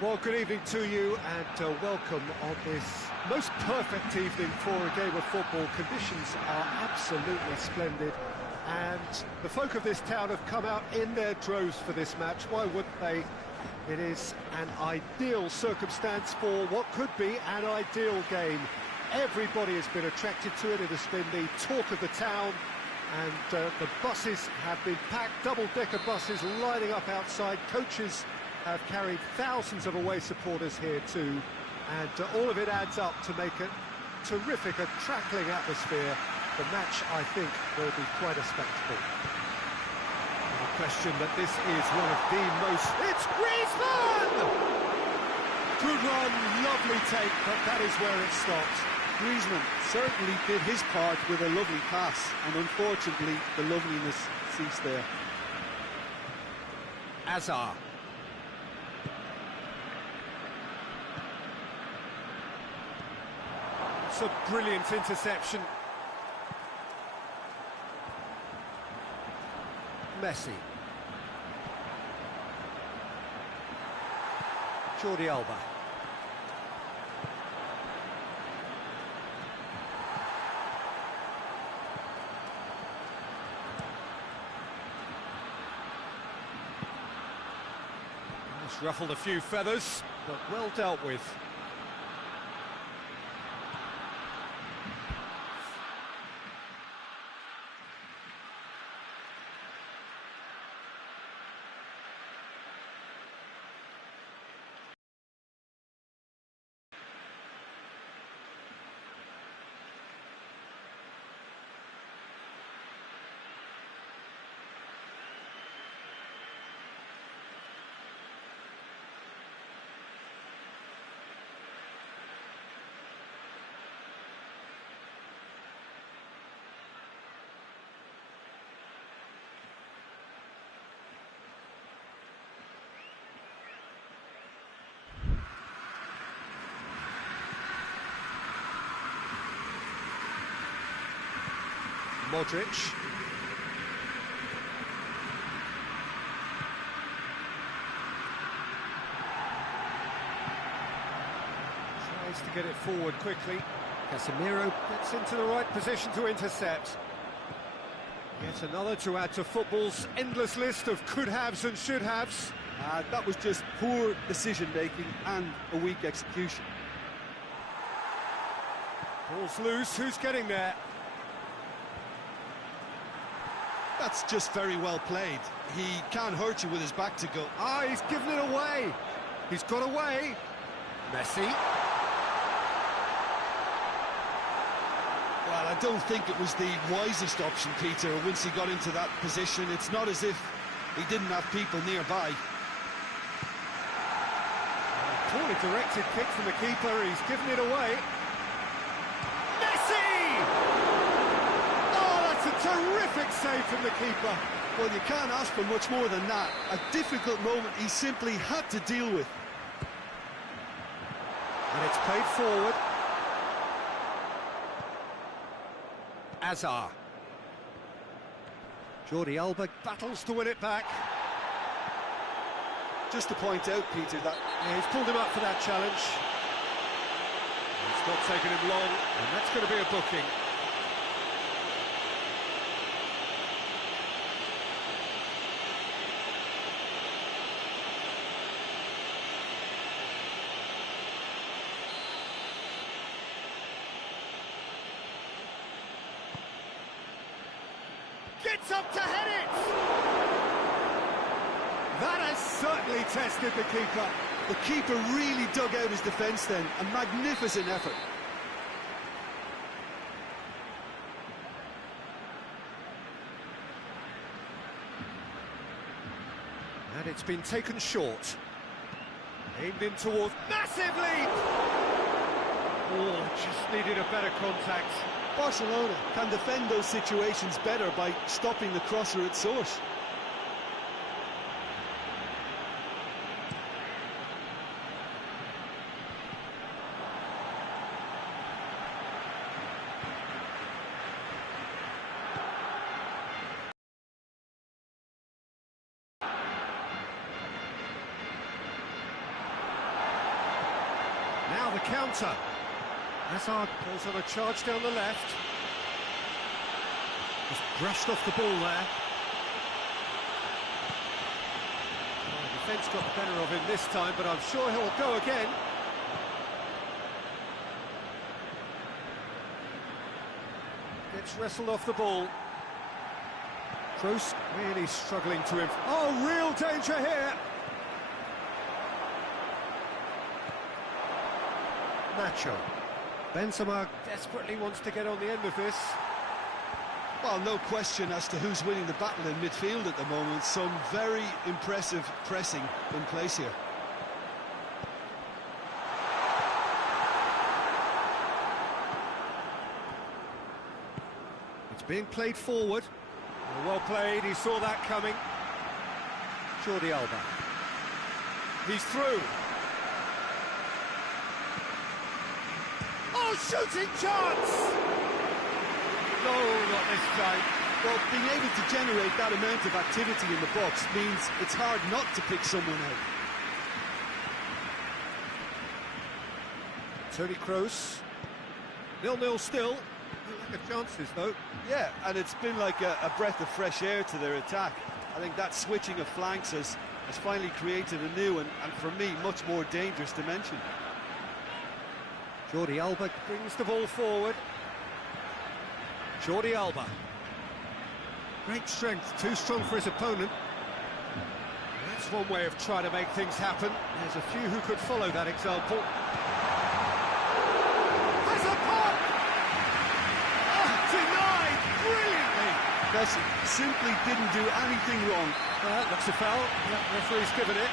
Well, good evening to you and welcome on this most perfect evening for a game of football. Conditions are absolutely splendid and the folk of this town have come out in their droves for this match. Why wouldn't they? It is an ideal circumstance for what could be an ideal game. Everybody has been attracted to it. It has been the talk of the town, and the buses have been packed, double-decker buses lining up outside. Coaches have carried thousands of away supporters here too, and all of it adds up to make a terrific, crackling atmosphere. The match, I think, will be quite a spectacle. No question that this is one of the most... It's Griezmann! Good run, lovely take, but that is where it stopped. Griezmann certainly did his part with a lovely pass, and unfortunately the loveliness ceased there. Azar. It's a brilliant interception. Messi. Jordi Alba. It's ruffled a few feathers, but well dealt with. Modric. Tries to get it forward quickly. Casemiro gets into the right position to intercept. Yet another to add to football's endless list of could-haves and should-haves. That was just poor decision-making and a weak execution. Ball's loose, who's getting there? That's just very well played. He can't hurt you with his back to go. Ah, he's given it away. He's got away. Messi. Well, I don't think it was the wisest option, Peter, once he got into that position. It's not as if he didn't have people nearby. Poorly directed kick from the keeper. He's given it away. Terrific save from the keeper. Well, you can't ask for much more than that. A difficult moment he simply had to deal with. And it's played forward. Azar. Jordi Alba battles to win it back. Just to point out, Peter, that... Yeah, he's pulled him up for that challenge. It's not taken him long, and that's going to be a booking. Gets up to head it! That has certainly tested the keeper. The keeper really dug out his defence then. A magnificent effort. And it's been taken short. Aimed in towards... Massive leap! Oh, just needed a better contact. Barcelona can defend those situations better by stopping the crosser at source. Now the counter. Hazard goes on a charge down the left. Just brushed off the ball there. Oh, the defence got the better of him this time, but I'm sure he'll go again. Gets wrestled off the ball. Kroos really struggling to him. Oh, real danger here! Nacho. Benzema desperately wants to get on the end of this. Well, no question as to who's winning the battle in midfield at the moment. Some very impressive pressing in place here. It's being played forward. Well played, he saw that coming. Jordi Alba. He's through. Oh, shooting chance! No, not this time. Well, being able to generate that amount of activity in the box means it's hard not to pick someone out. Toni Kroos. 0-0 still. Lack of chances, though. Yeah, and it's been like a breath of fresh air to their attack. I think that switching of flanks has finally created a new and for me, much more dangerous dimension. Jordi Alba brings the ball forward. Jordi Alba. Great strength, too strong for his opponent. That's one way of trying to make things happen. There's a few who could follow that example. Has a pop! Oh, denied brilliantly! Messi simply didn't do anything wrong. Looks a foul. Yeah, referee's given it.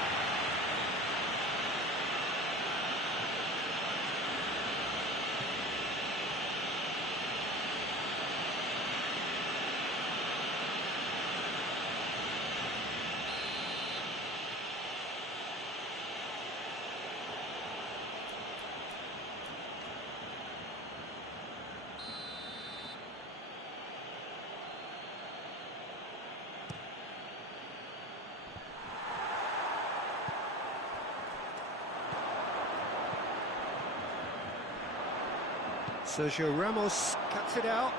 Sergio Ramos cuts it out.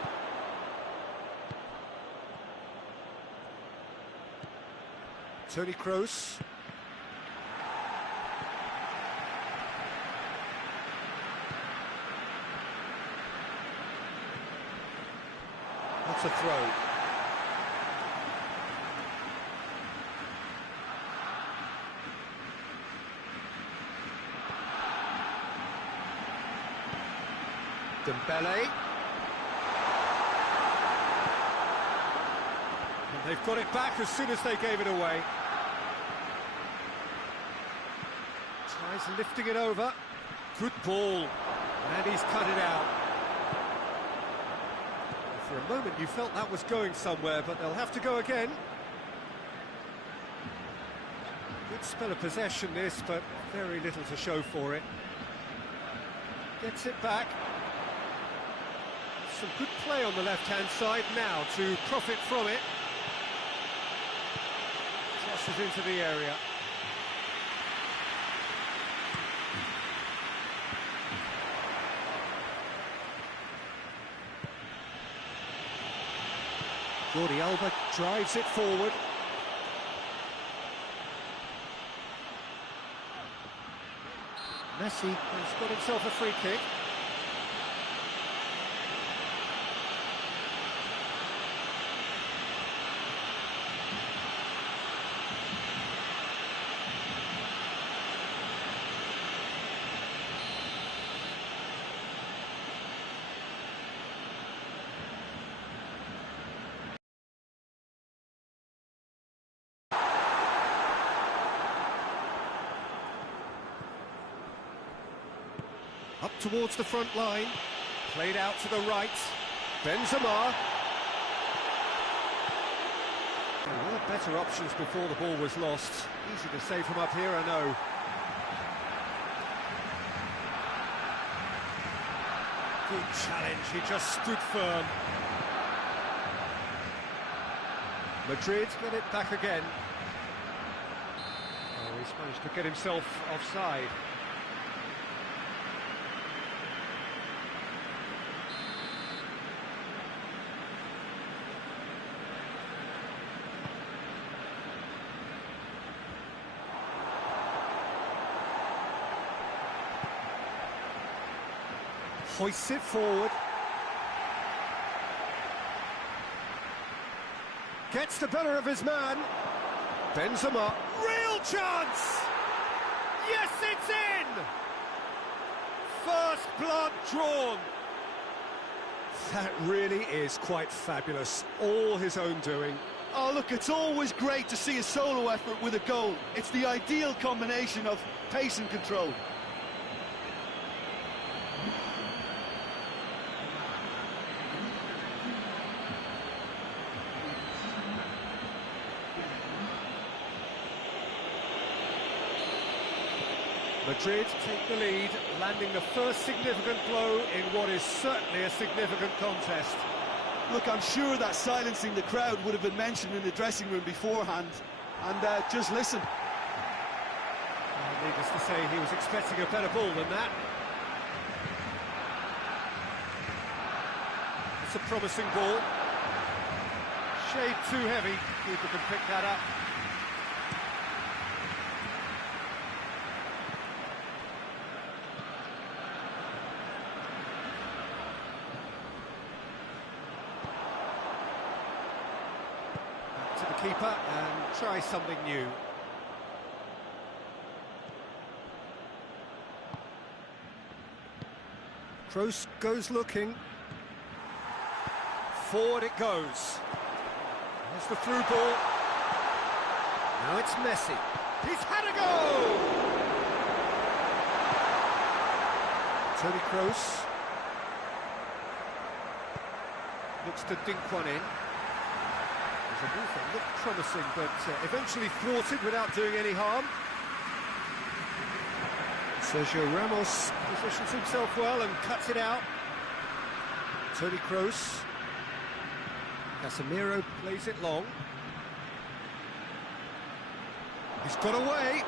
Toni Kroos. That's a throw. Dembele. And they've got it back as soon as they gave it away. Tries lifting it over. Good ball. And he's cut it out. For a moment you felt that was going somewhere, but they'll have to go again. Good spell of possession this, but very little to show for it. Gets it back. Some good play on the left-hand side now to profit from it. Crosses into the area. Jordi Alba drives it forward. Messi has got himself a free kick. Up towards the front line, played out to the right, Benzema. There were better options before the ball was lost. Easy to say from up here, I know. Good challenge, he just stood firm. Madrid get it back again. Oh, he's managed to get himself offside. Hoists it forward. Gets the better of his man. Benzema. Real chance! Yes, it's in! First blood drawn. That really is quite fabulous. All his own doing. Oh, look, it's always great to see a solo effort with a goal. It's the ideal combination of pace and control. Madrid take the lead, landing the first significant blow in what is certainly a significant contest. Look, I'm sure that silencing the crowd would have been mentioned in the dressing room beforehand. And just listen. Well, needless to say, he was expecting a better ball than that. It's a promising ball. Shade too heavy. Keeper can pick that up. To the keeper and try something new. Kroos goes looking. Forward it goes. There's the through ball. Now it's Messi. He's had a go! Toni Kroos. Looks to dink one in. The ball that looked promising, but eventually thwarted without doing any harm. Sergio Ramos positions himself well and cuts it out. Toni Kroos. Casemiro plays it long. He's got away.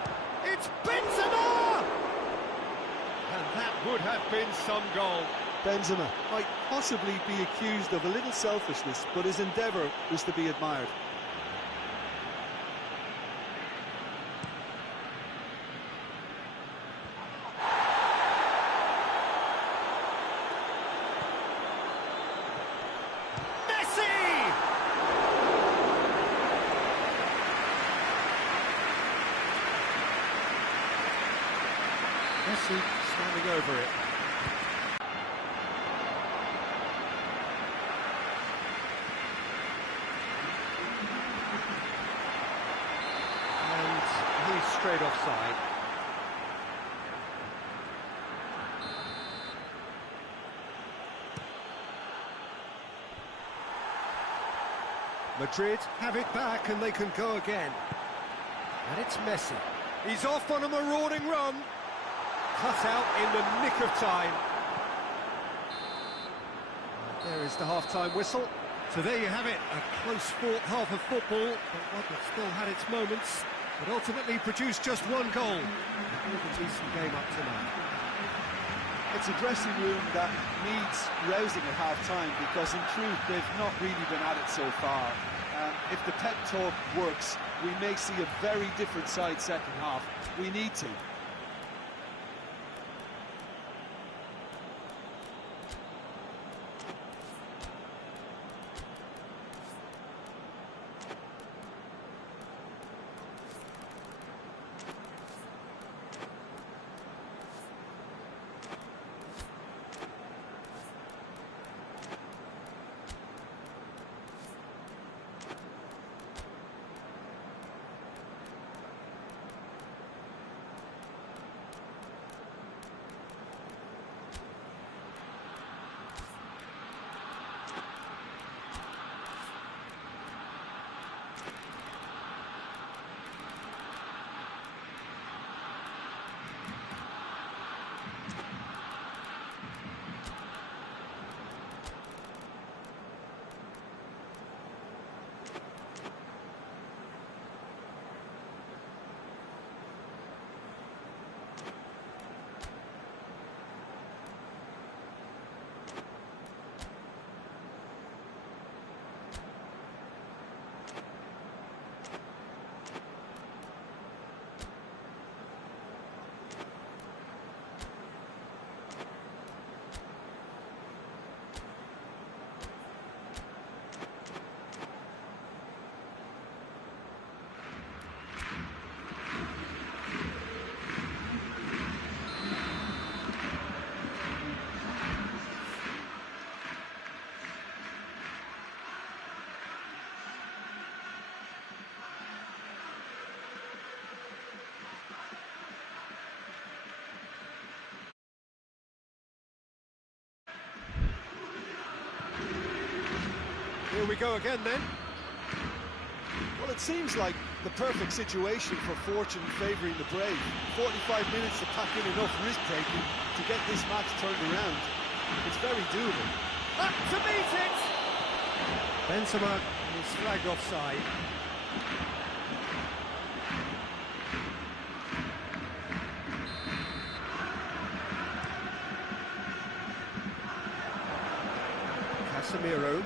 It's Benzema! And that would have been some goal. Benzema might possibly be accused of a little selfishness, but his endeavour was to be admired. Messi! Messi standing over it. Straight offside. Madrid have it back and they can go again. And it's Messi. He's off on a marauding run. Cut out in the nick of time. There is the half-time whistle. So there you have it, a close-fought half of football, but one that still had its moments. But ultimately produced just one goal. A decent game up to now. It's a dressing room that needs rousing at half-time because in truth they've not really been at it so far. If the pep talk works, we may see a very different side second half. We need to. we go again then. Well, it seems like the perfect situation for fortune favouring the brave. 45 minutes to pack in enough risk-taking to get this match turned around. It's very doable. Up to meet it! Benzema is flagged offside. Casemiro.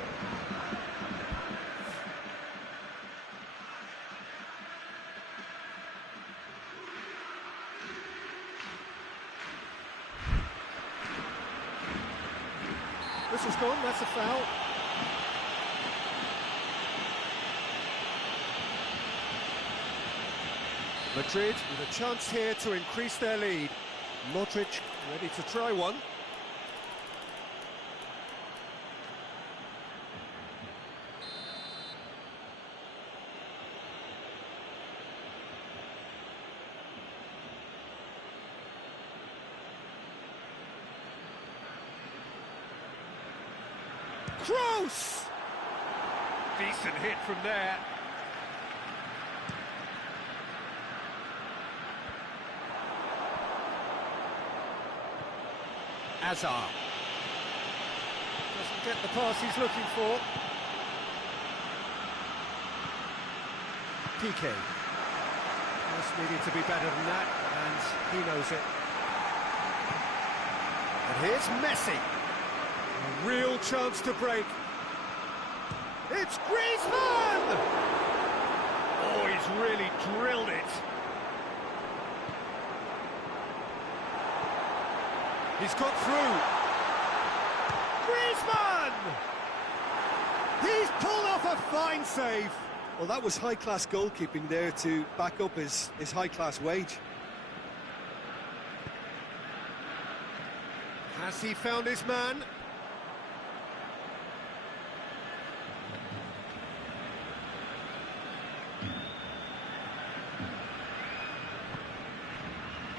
This is gone, that's a foul. Madrid with a chance here to increase their lead. Modric ready to try one. Kroos! Decent hit from there. Hazard. Doesn't get the pass he's looking for. PK. Just needed to be better than that, and he knows it. And here's Messi. A real chance to break. It's Griezmann! Oh, he's really drilled it. He's got through. Griezmann! He's pulled off a fine save. Well, that was high-class goalkeeping there to back up his high-class wage. Has he found his man?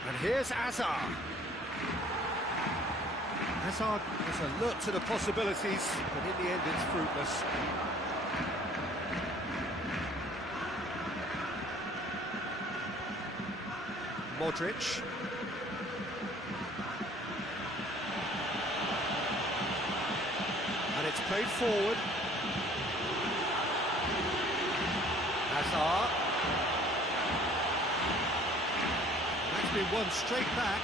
And here's Hazard. Hazard has alert to the possibilities, but in the end it's fruitless. Modric. And it's played forward. Hazard. That's been won straight back.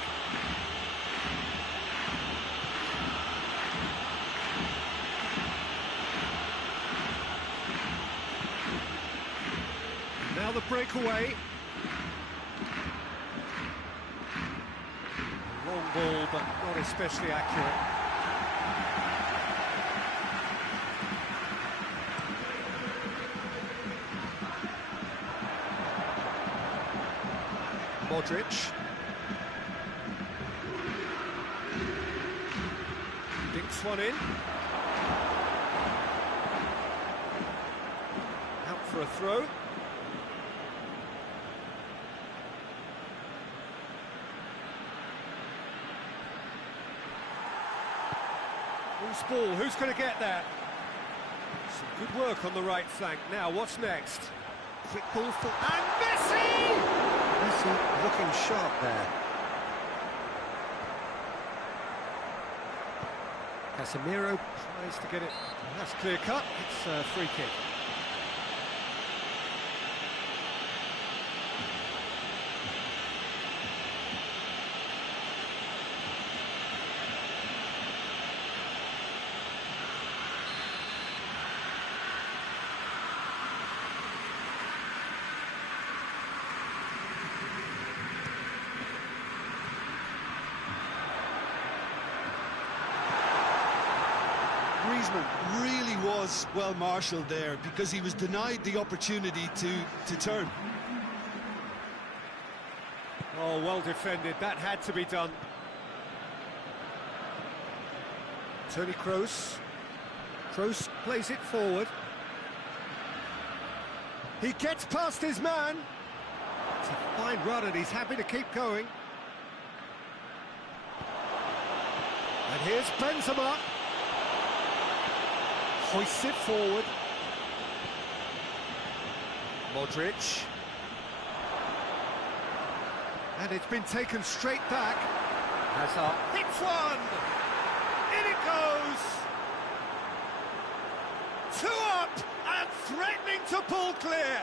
Now the breakaway. Long ball, but not especially accurate. Modric. Dinks one in. Out for a throw. Loose ball, who's going to get that? Some good work on the right flank. Now, what's next? Quick ball for... And Messi! Messi looking sharp there. Casemiro tries to get it. That's clear cut. It's a free kick. Griezmann really was well marshalled there because he was denied the opportunity to turn. Oh, well defended. That had to be done. Toni Kroos. Kroos plays it forward. He gets past his man. It's a fine run and he's happy to keep going. And here's Benzema. Hoists it forward. Modric. And it's been taken straight back. Hazard hits one! In it goes! 2 up and threatening to pull clear.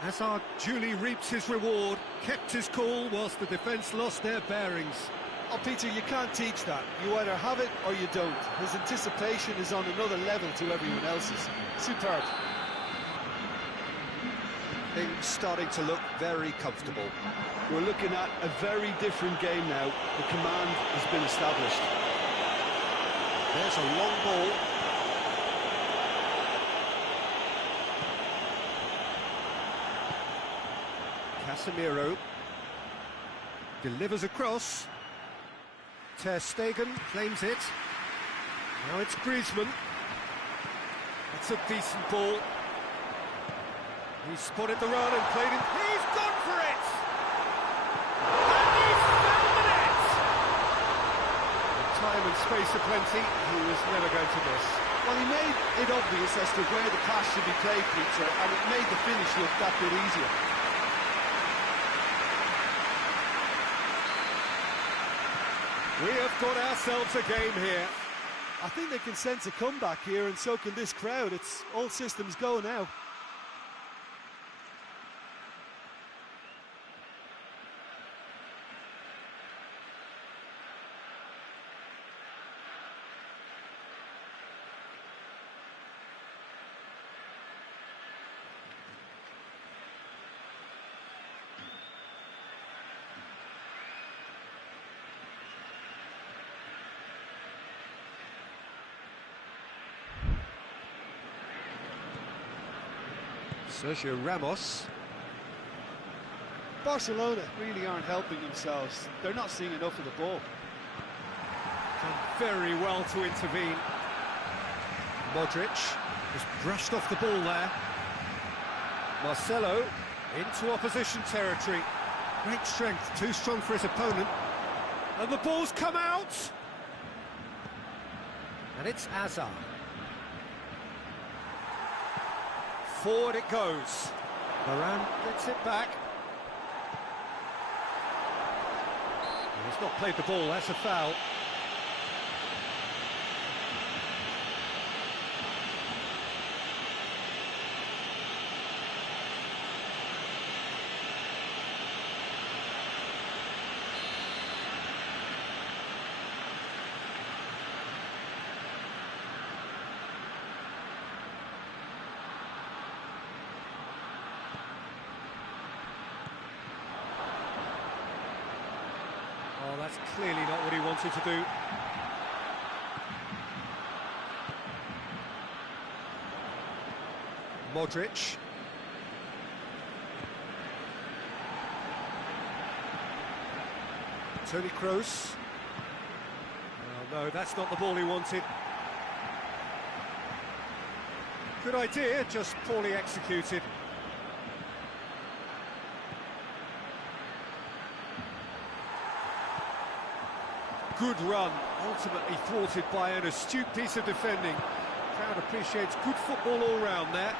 Hazard duly reaps his reward, kept his cool whilst the defence lost their bearings. Oh, Peter, you can't teach that. You either have it or you don't. His anticipation is on another level to everyone else's. Superb. Things starting to look very comfortable. We're looking at a very different game now. The command has been established. There's a long ball. Casemiro delivers across. Ter Stegen claims it. Now it's Griezmann. That's a decent ball. He spotted the run and played it. He's gone for it! And he's found the net! With time and space aplenty, he was never going to miss. Well, he made it obvious as to where the pass should be played, Peter, and it made the finish look that bit easier. We have got ourselves a game here. I think they can sense a comeback here, and so can this crowd. It's all systems go now. Sergio Ramos. Barcelona really aren't helping themselves. They're not seeing enough of the ball. Done very well to intervene. Modric has brushed off the ball there. Marcelo into opposition territory. Great strength, too strong for his opponent. And the ball's come out! And it's Hazard. Forward it goes. Varane gets it back. He's not played the ball, that's a foul. Oh, that's clearly not what he wanted to do. Modric. Toni Kroos. Oh, no, that's not the ball he wanted. Good idea, just poorly executed. Good run, ultimately thwarted by an astute piece of defending. Crowd appreciates good football all round there.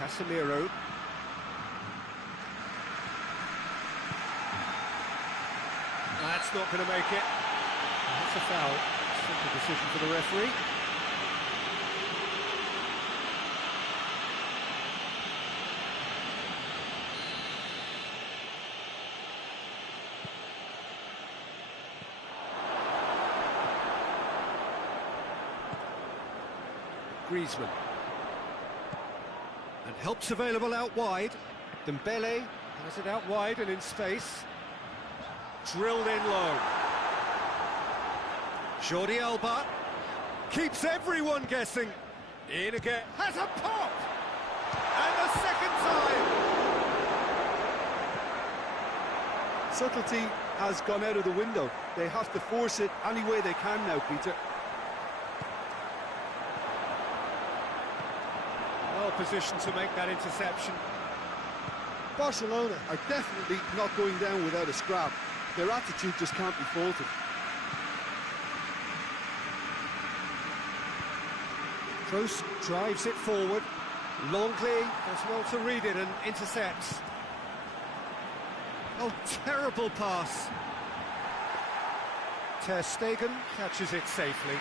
Casemiro. That's not going to make it. That's a foul. Simple decision for the referee. Griezmann. And help's available out wide. Dembele has it out wide and in space. Drilled in low. Jordi Alba keeps everyone guessing. In again. Has a pop! And a second time. Subtlety has gone out of the window. They have to force it any way they can now, Peter. Well positioned to make that interception. Barcelona are definitely not going down without a scrap. Their attitude just can't be faulted. Kroos drives it forward. Longley does well to read it and intercepts. Oh, terrible pass. Ter Stegen catches it safely.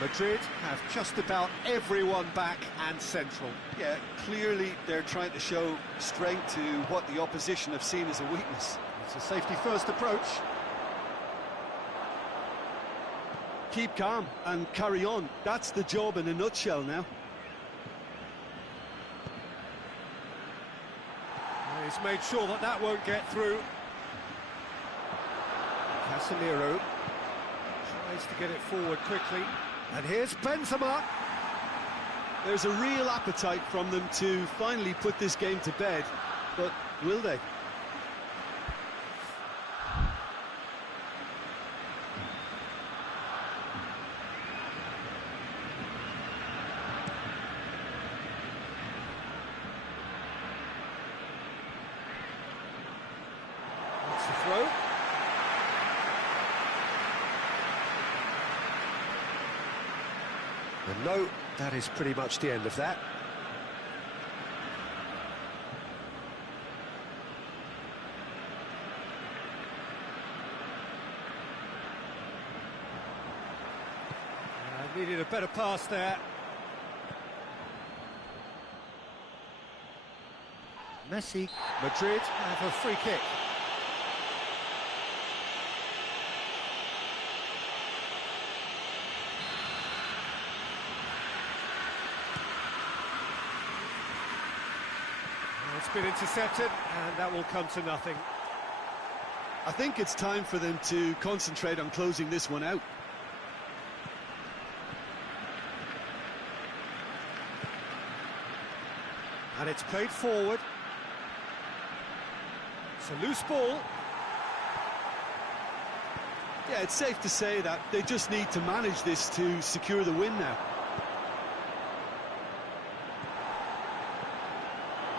Madrid have just about everyone back and central. Yeah, clearly they're trying to show strength to what the opposition have seen as a weakness. It's a safety-first approach. Keep calm and carry on. That's the job in a nutshell now. He's made sure that that won't get through. Casemiro tries to get it forward quickly. And here's Benzema. There's a real appetite from them to finally put this game to bed, but will they? That's the throw. And no, that is pretty much the end of that. Needed a better pass there. Messi. Madrid have a free kick. It's been intercepted, and that will come to nothing. I think it's time for them to concentrate on closing this one out. And it's played forward. It's a loose ball. Yeah, it's safe to say that they just need to manage this to secure the win now.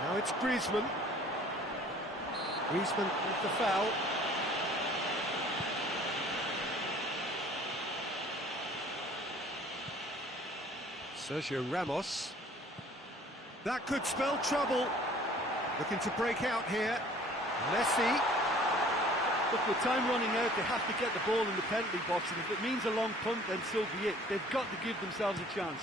Now it's Griezmann. Griezmann with the foul. Sergio Ramos. That could spell trouble. Looking to break out here. Messi. Look, with time running out, they have to get the ball in the penalty box, and if it means a long punt, then so be it. They've got to give themselves a chance.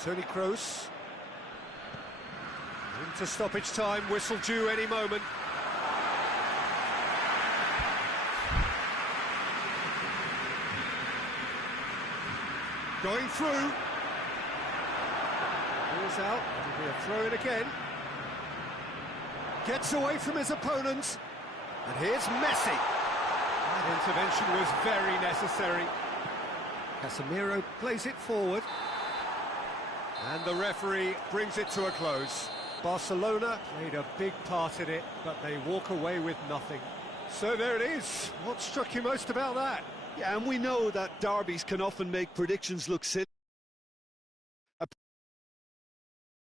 Toni Kroos. Into stoppage time, whistle due any moment. Going through. Ball's out, it'll be a throw-in again. Gets away from his opponent. And here's Messi. That intervention was very necessary. Casemiro plays it forward. And the referee brings it to a close. Barcelona played a big part in it, but they walk away with nothing. So there it is. What struck you most about that? Yeah, and we know that derbies can often make predictions look silly.